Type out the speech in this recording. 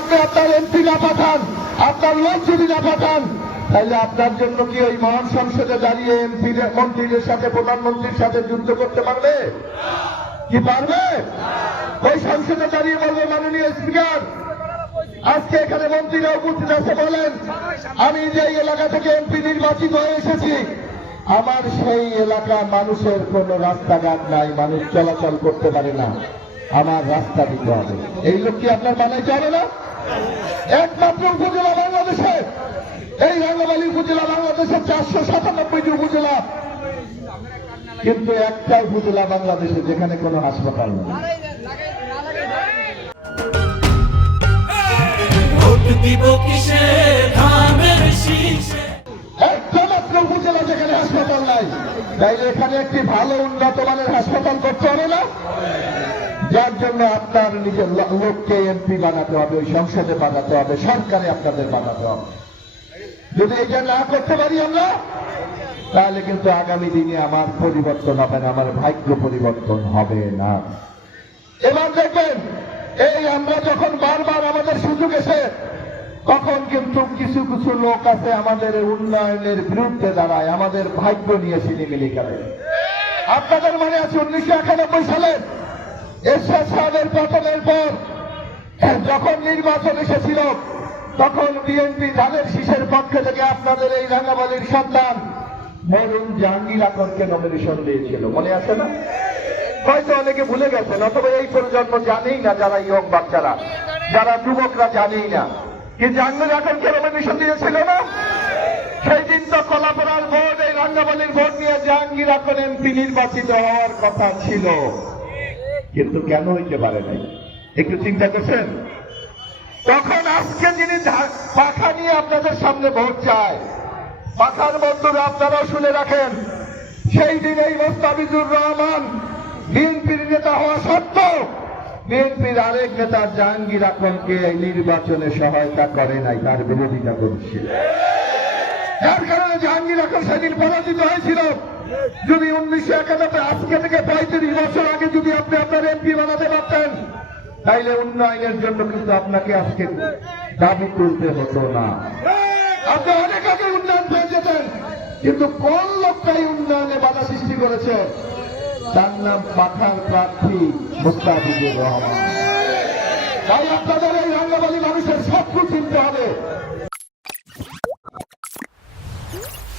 আপনি আপনার এমপি না পাঠান, আপনার লোক যদি না পাঠান, তাহলে আপনার জন্য কি ওই মহান সংসদে দাঁড়িয়ে এমপি মন্ত্রীদের সাথে প্রধানমন্ত্রীর সাথে যুদ্ধ করতে পারবে? কি পারবে? ওই সংসদে দাঁড়িয়ে বলবে, মাননীয় স্পিকার, আজকে এখানে মন্ত্রীরা উপস্থিত আছে, বলেন আমি যে এলাকা থেকে এমপি নির্বাচিত হয়ে এসেছি, আমার সেই এলাকা মানুষের কোনো রাস্তাঘাট নাই, মানুষ চলাচল করতে পারে না, আমার রাস্তা দিতে হবে। এই লোক কি আপনার বানাইতে হবে না? একমাত্র উপজেলা বাংলাদেশে, এই রাঙ্গামালী উপজেলা বাংলাদেশের 497টি উপজেলা, কিন্তু একটা উপজেলা বাংলাদেশে যেখানে কোনো হাসপাতাল নেই। একটা মাত্র উপজেলা যেখানে হাসপাতাল নাই, তাইলে এখানে একটি ভালো উন্নত মানের হাসপাতাল করতে হবে না? যার জন্য আপনার নিজের লোককে এমপি বানাতে হবে, ওই সংসদে বানাতে হবে, সরকারে আপনাদের বানাতে হবে। যদি এটা না করতে পারি আমরা, তাহলে কিন্তু আগামী দিনে আমার পরিবর্তন হবে না, আমার ভাগ্য পরিবর্তন হবে না। এবার দেখবেন, এই আমরা যখন বারবার আমাদের সুযোগ এসে, তখন কিন্তু কিছু কিছু লোক আছে আমাদের উন্নয়নের বিরুদ্ধে দাঁড়ায়, আমাদের ভাগ্য নিয়ে ছিনিমিনি করে। আপনাদের মনে আছে 1991 সালে এরশাদ সাহেবের পতনের পর যখন নির্বাচন এসেছিল, তখন বিএনপি ধানের শীষের পক্ষ থেকে আপনাদের এই রাঙ্গামালীর সন্তান মরুন জাহাঙ্গীর আকরকে নমিনেশন দিয়েছিল, মনে আছে না? হয়তো অনেকে ভুলে গেছেন, অথবা এই প্রজন্ম জানেই না, যারা ইয়ং বাচ্চারা, যারা যুবকরা জানেই না কি জাহাঙ্গীর আকরকে নমিনেশন দিয়েছিল না? সেই দিন তো কলাপাড়ার ভোট, এই রাঙ্গামালীর ভোট নিয়ে জাহাঙ্গীর আকর এমপি নির্বাচিত হওয়ার কথা ছিল, কিন্তু কেন হইতে পারে নাই? একটু চিন্তা করছেন? তখন আজকে যিনি পাখা নিয়ে আপনাদের সামনে ভোট চায়, পাখার বন্ধুরা আপনারাও শুনে রাখেন, সেই দিন এই মোস্তাফিজুর রহমান বিএনপির নেতা হওয়া সত্ত্বেও বিএনপির আরেক নেতা জাহাঙ্গীর আকরকে এই নির্বাচনে সহায়তা করে নাই, তার বিরোধিতা করছিল। যার কারণে জাহাঙ্গীর আকর সেদিন পরাজিত হয়েছিল। যদি 1991 আজকে থেকে 35 বছর আগে যদি আপনি আপনার এমপি বানাতে পারতেন, তাইলে উন্নয়নের জন্য কিন্তু আপনাকে আজকে দাবি তুলতে হতো না, আপনি অনেক আগে উন্নয়ন পেয়ে যেতেন। কিন্তু কোন লোকটাই উন্নয়নে বাধা সৃষ্টি করেছে? তার নাম পাখার প্রার্থী মোস্তাফিজুর রহমান। তাই আপনাদের এই রাঙ্গামালী মানুষের সবকিছু চিনতে হবে।